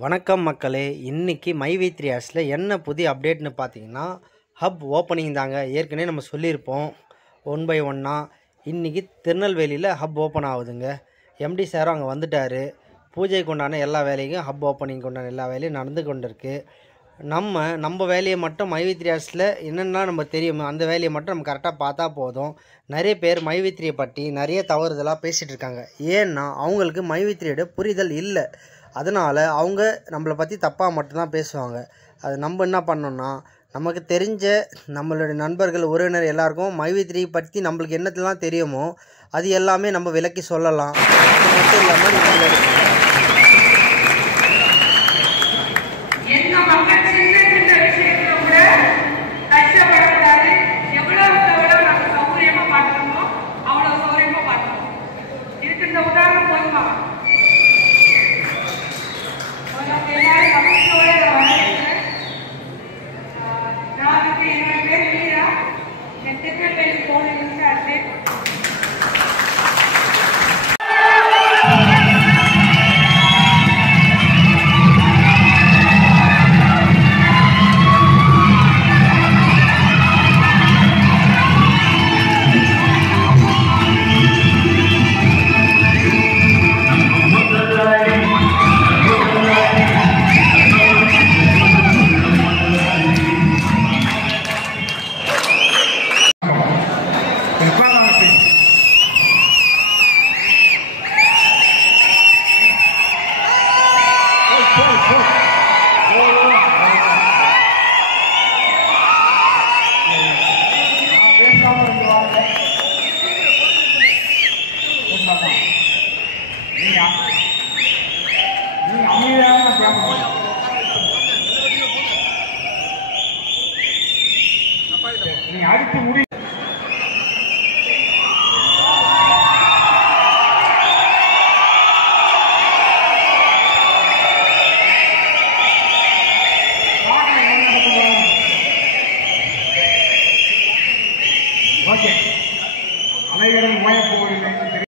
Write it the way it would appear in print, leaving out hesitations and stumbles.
வணக்கம் மக்களே. இன்னைக்கு மைவி3 ஆப்ஸில் என்ன புதிய அப்டேட்னு பார்த்தீங்கன்னா, ஹப் ஓப்பனிங் தாங்க. ஏற்கனவே நம்ம சொல்லியிருப்போம் 1 by 1. இன்றைக்கி திருநெல்வேலியில் ஹப் ஓப்பன் ஆகுதுங்க. எம்டி சாரும் அங்கே வந்துட்டார். பூஜைக்கு உண்டான எல்லா வேலையும், ஹப் ஓப்பனிங் உண்டான எல்லா வேலையும் நடந்து கொண்டு இருக்குது. நம்ம வேலையை மட்டும் மைவி3 ஆப்ஸில் என்னென்னா நம்ம தெரியும், அந்த வேலையை மட்டும் நம்ம கரெக்டாக பார்த்தா போதும். நிறைய பேர் மைவி3 பற்றி நிறைய தவறுதலாக பேசிகிட்டு இருக்காங்க. ஏன்னா அவங்களுக்கு மைவி3 புரிதல் இல்லை. அதனால் அவங்க நம்மளை பற்றி தப்பாக மட்டும்தான் பேசுவாங்க. அது நம்ம என்ன பண்ணோன்னா, நமக்கு தெரிஞ்ச நம்மளுடைய நண்பர்கள், உறவினர் எல்லாருக்கும் மைவி3 பற்றி நம்மளுக்கு என்னத்தெல்லாம் தெரியுமோ அது எல்லாமே நம்ம விளக்கி சொல்லலாம். அது மட்டும் இல்லாமல் அடுத்து முடி ஓகே அனைவரும் ஓயப்போவதில்லை.